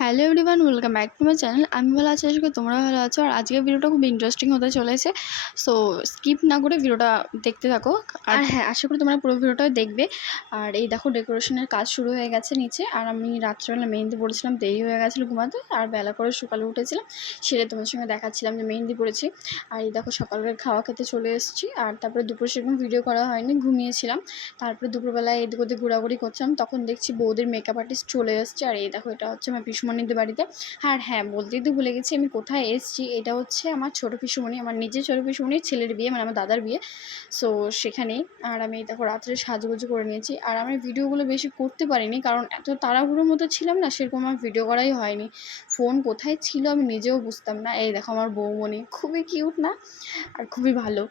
Hello everyone, welcome back to my channel. আমি ভালো আছি, আজকে তোমরা ভালো আছো। আর আজকের ভিডিওটা খুব ইন্টারেস্টিং হতে চলেছে, সো স্কিপ না করে ভিডিওটা দেখতে থাকো। আর হ্যাঁ, আশা করি তোমরা পুরো ভিডিওটা দেখবে। আর এই দেখো, ডেকোরেশনের কাজ শুরু হয়ে গেছে নিচে। আর আমি রাত্রেবেলা মেহেন্দি পড়েছিলাম, দেরি হয়ে গেছিলো ঘুমাতে। আর বেলা করে সকালে উঠেছিলাম, সেটা তোমাদের সঙ্গে দেখাচ্ছিলাম যে মেহেন্দি পড়েছি। আর এই দেখো, সকালের খাওয়া খেতে চলে এসেছি। আর তারপরে দুপুর সেরকম ভিডিও করা হয়নি, ঘুমিয়েছিলাম। তারপরে দুপুরবেলায় এদিক ওদিক ঘোরাঘুরি করছিলাম, তখন দেখছি বৌদির মেকআপ আর্টিস্ট চলে এসছে। আর এই দেখো, এটা হচ্ছে আমার পিসমণিদের বাড়িতে। আর হ্যাঁ, বলতেই তো ভুলে গেছি আমি কোথায় এসেছি। এটা হচ্ছে আমার ছোটো পিসমণি, আমার নিজের ছোটো পিসমণির ছেলের বিয়ে, মানে আমার দাদার বিয়ে। সো সেখানেই। আর আমি দেখো রাত্রে সাজুগুজু করে নিয়েছি। আর আমি ভিডিওগুলো বেশি করতে পারিনি, কারণ এত তাড়াহুড়োর মতো ছিলাম না, সেরকম আমার ভিডিও করাই হয়নি। ফোন কোথায় ছিল আমি নিজেও বুঝতাম না। এই দেখো আমার বৌমণি, খুবই কিউট না? আর খুবই ভালো।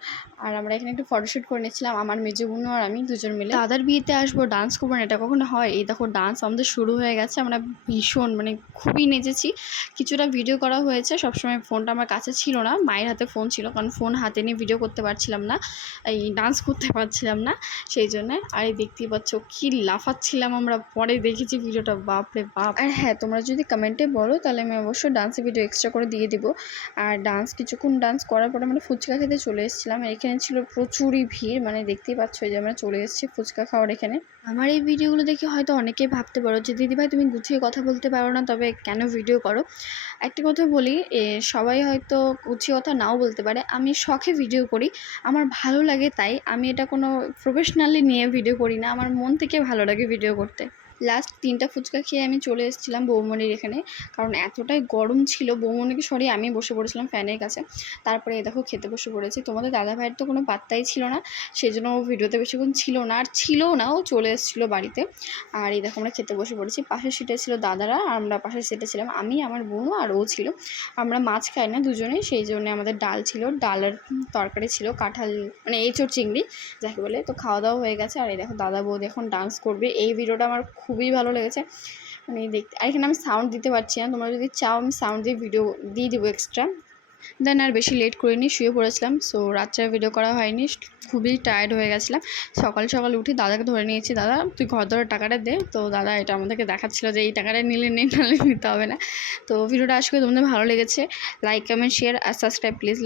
আর আমরা এখানে একটু ফটোশ্যুট করে নিচ্ছিলাম, আমার মেজো বোনও আর আমি দুজন মিলে। দাদার বিয়েতে আসবো, ডান্স করবো না, এটা কখনো হয়? এই দেখো, ডান্স আমাদের শুরু হয়ে গেছে। আমরা ভীষণ খুবই নেচেছি। কিছুটা ভিডিও করা হয়েছে। সবসময় ফোনটা আমার কাছে ছিল না, মায়ের হাতে ফোন ছিল, কারণ ফোন হাতে নিয়ে ভিডিও করতে পারছিলাম না, এই ডান্স করতে পারছিলাম না, সেই জন্যে। আর এই দেখতেই পাচ্ছ কি লাফাচ্ছিলাম আমরা, পরে দেখেছি ভিডিওটা, বাপরে বাপ। আর হ্যাঁ, তোমরা যদি কমেন্টে বলো তাহলে আমি অবশ্যই ডান্সের ভিডিও এক্সট্রা করে দিয়ে দিব। আর কিছুক্ষণ ডান্স করার পরে আমরা ফুচকা খেতে চলে এসেছিলাম। এখানে ছিল প্রচুরই ভিড়, দেখতেই পাচ্ছ যে আমরা চলে এসেছি ফুচকা খাওয়ার এখানে। আমার এই ভিডিওগুলো দেখে হয়তো অনেকেই ভাবতে পারো যে দিদিভাই তুমি গুছিয়ে কথা বলতে পারো না, তবে কেন ভিডিও করো? একটা কথা বলি, সবাই হয়তো গুছিয়ে কথা নাও বলতে পারে, আমি শখে ভিডিও করি, আমার ভালো লাগে, তাই আমি এটা কোনো প্রফেশনালি নিয়ে ভিডিও করি না, আমার মন থেকে ভালো লাগে ভিডিও করতে। লাস্ট 3টা ফুচকা খেয়ে আমি চলে এসেছিলাম বৌমনির এখানে, কারণ এতটাই গরম ছিল। বৌমনিকে সরিয়ে আমি বসে পড়েছিলাম ফ্যানের কাছে। তারপরে দেখো খেতে বসে পড়েছি। তোমাদের দাদা ভাইয়ের তো কোনো পাত্তাই ছিল না, সেই জন্য ও ভিডিওতে বেশিক্ষণ ছিল না, আর ছিলও না, ও চলে এসেছিলো বাড়িতে। আর এই দেখো আমরা খেতে বসে পড়েছি। পাশের সিটে ছিল দাদারা, আর আমরা পাশের সিটে ছিলাম আমি, আমার বোনও আর ও ছিল। আমরা মাছ খাই না দুজনেই, সেই জন্য আমাদের ডাল ছিল, ডালের তরকারি ছিল কাঁঠাল, এঁচোড় চিংড়ি যাকে বলে। তো খাওয়া দাওয়া হয়ে গেছে। আর এই দেখো দাদা বৌদি এখন ডান্স করবে। এই ভিডিওটা আমার খুবই ভালো লেগেছে, দেখতে। আর এখানে আমি সাউন্ড দিতে পারছি না, তোমরা যদি চাও আমি সাউন্ড দিয়ে ভিডিও দিয়ে দেবো এক্সট্রা। দেন আর বেশি লেট করিনি, শুয়ে পড়েছিলাম। সো রাত্রে ভিডিও করা হয়নি, খুবই টায়ার্ড হয়ে গেছিলাম। সকাল সকাল উঠে দাদাকে ধরে নিয়েছি, দাদা তুই ঘর ধরে টাকাটা দে। তো দাদা এটা আমাদেরকে দেখাচ্ছিলো যে এই টাকাটা নিলে নেই, নাহলে নিতে হবে না। তো ভিডিওটা আশা করি তোমাদের ভালো লেগেছে। লাইক, কমেন্ট, শেয়ার আর সাবস্ক্রাইব প্লিজ।